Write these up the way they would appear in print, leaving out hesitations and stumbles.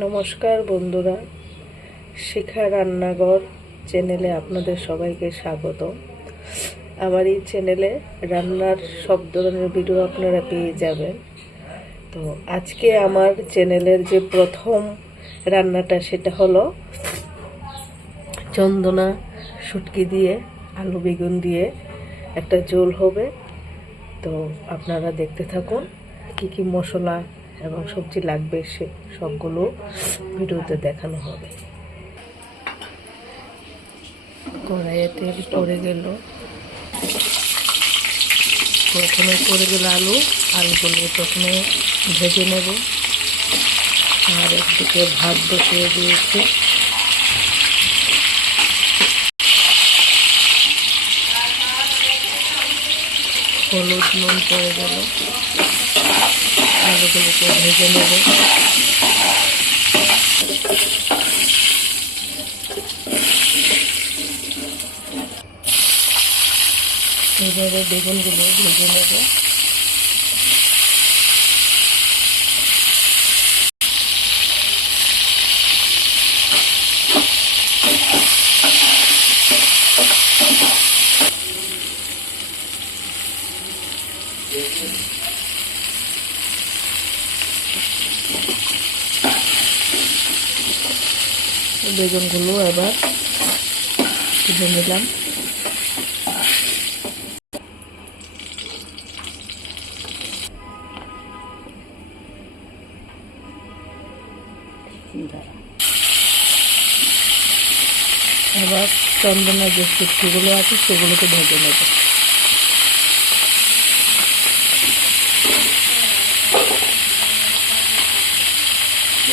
নমস্কার বন্ধুরা, শিখা রান্নাঘর চ্যানেলে আপনাদের সবাইকে স্বাগত। আমার এই চ্যানেলে রান্নার সব ধরনের ভিডিও আপনারা পেয়ে যাবেন। তো আজকে আমার চ্যানেলের যে প্রথম রান্নাটা সেটা হলো চন্দনা শুটকি দিয়ে আলু বেগুন দিয়ে একটা ঝোল হবে। তো আপনারা দেখতে থাকুন, কি কি মশলা এবং সবজি লাগবে সে সবগুলো ভিডিওতে দেখানো হবে। কড়াইয়ে তেল পড়ে গেল, প্রথমে পড়ে গেল আলুগুলো প্রথমে ভেজে নেব। আর একদিকে ভাত বসিয়ে দিয়েছি। হলুদ নুন পড়ে গেল, আলুগুলোকে ভেজে নেব। এইভাবে বেগুনগুলো ভেজে নেব। বেগুনগুলো এবার তুলে নিলাম। এবার চন্দনা যে শুটকিগুলো আছে সেগুলোকে ভেজে নেব।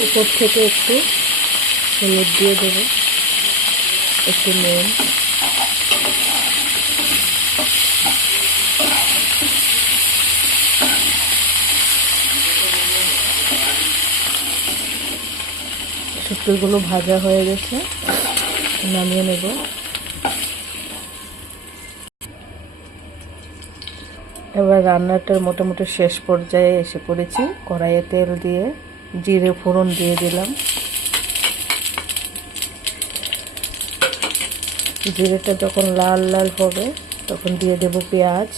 উপর থেকে একটু হলুদ দিয়ে দেব, একটু নুন, শুটকিগুলো ভাজা হয়ে গেছে, নামিয়ে নেব। এবার রান্নাটার মোটামুটি শেষ পর্যায়ে এসে পড়েছি। কড়াইয়ে তেল দিয়ে জিরে ফোড়ন দিয়ে দিলাম। জিরেটা যখন লাল লাল হবে তখন দিয়ে দেব পেঁয়াজ।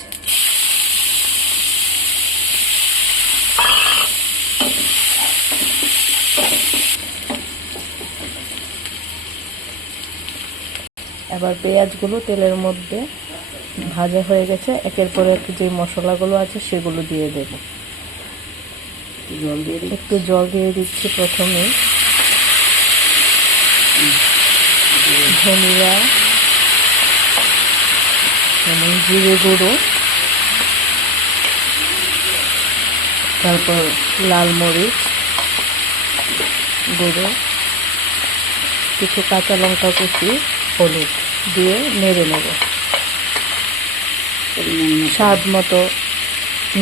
এবার পেঁয়াজগুলো তেলের মধ্যে ভাজা হয়ে গেছে, একের পর এক যে মশলাগুলো আছে সেগুলো দিয়ে দেব। একটু জল দিয়ে দিচ্ছি। প্রথমে ধনিয়া এবং জিরে গুঁড়ো, তারপর লাল মরিচ গুঁড়ো, কিছু কাঁচা লঙ্কা কুচি, হলুদ দিয়ে নেড়ে নেব। স্বাদ মতো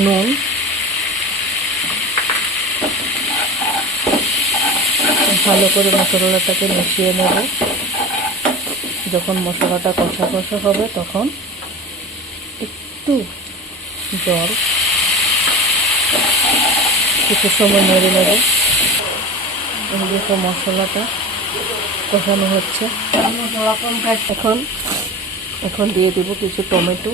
নুন, ভালো করে মশলাটাকে মিশিয়ে নেব। যখন মশলাটা কষা কষা হবে তখন একটু জল, কিছু সময় নেড়ে নেব। এইদিকে মশলাটা কষানো হচ্ছে। এখন দিয়ে দেব কিছু টমেটো।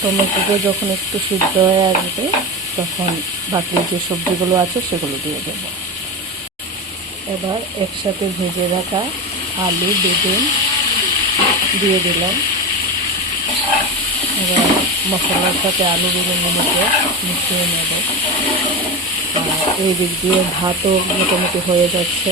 টমেটোটা যখন একটু সিদ্ধ হয়ে আসবে তখন বাকি যে সবজিগুলো আছে সেগুলো দিয়ে দেব। এবার একসাথে ভেজে রাখা আলু বেগুন দিয়ে দিলাম। এবার মশলার সাথে আলু বেগুনগুলোকে মিশিয়ে নেব। আর এই দিক দিয়ে ভাতও মোটামুটি হয়ে যাচ্ছে।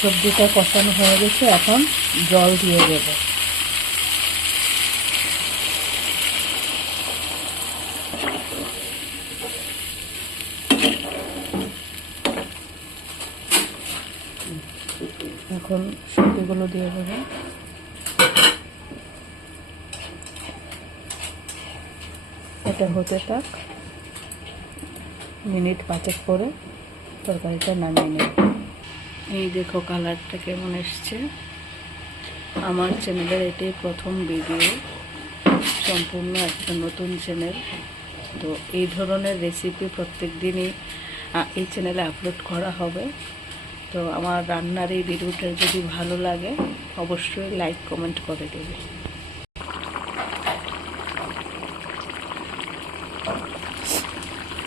সবজিটা কষানো হয়ে গেছে, এখন জল দিয়ে দেব। এখন সবজিগুলো দিয়ে দেবো। তরকারিটা হতে থাক, মিনিট 5 পরে তরকারিটা নামিয়ে নেব। এই দেখো কালারটা কেমন এসছে। আমার চ্যানেলের এটাই প্রথম ভিডিও, সম্পূর্ণ একটা নতুন চ্যানেল। তো এই ধরনের রেসিপি প্রত্যেক দিনই এই চ্যানেলে আপলোড করা হবে। তো আমার রান্নার এই ভিডিওটা যদি ভালো লাগে অবশ্যই লাইক কমেন্ট করে দেবে।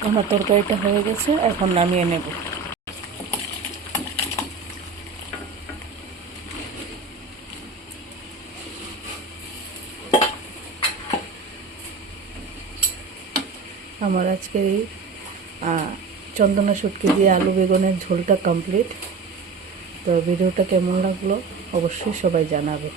আমার তরকারিটা হয়ে গেছে, এখন নামিয়ে নেব। আমার আজকের এই চন্দনা শুটকি দিয়ে আলু বেগুনের ঝোলটা কমপ্লিট। তো ভিডিওটা কেমন লাগলো অবশ্যই সবাই জানাবে।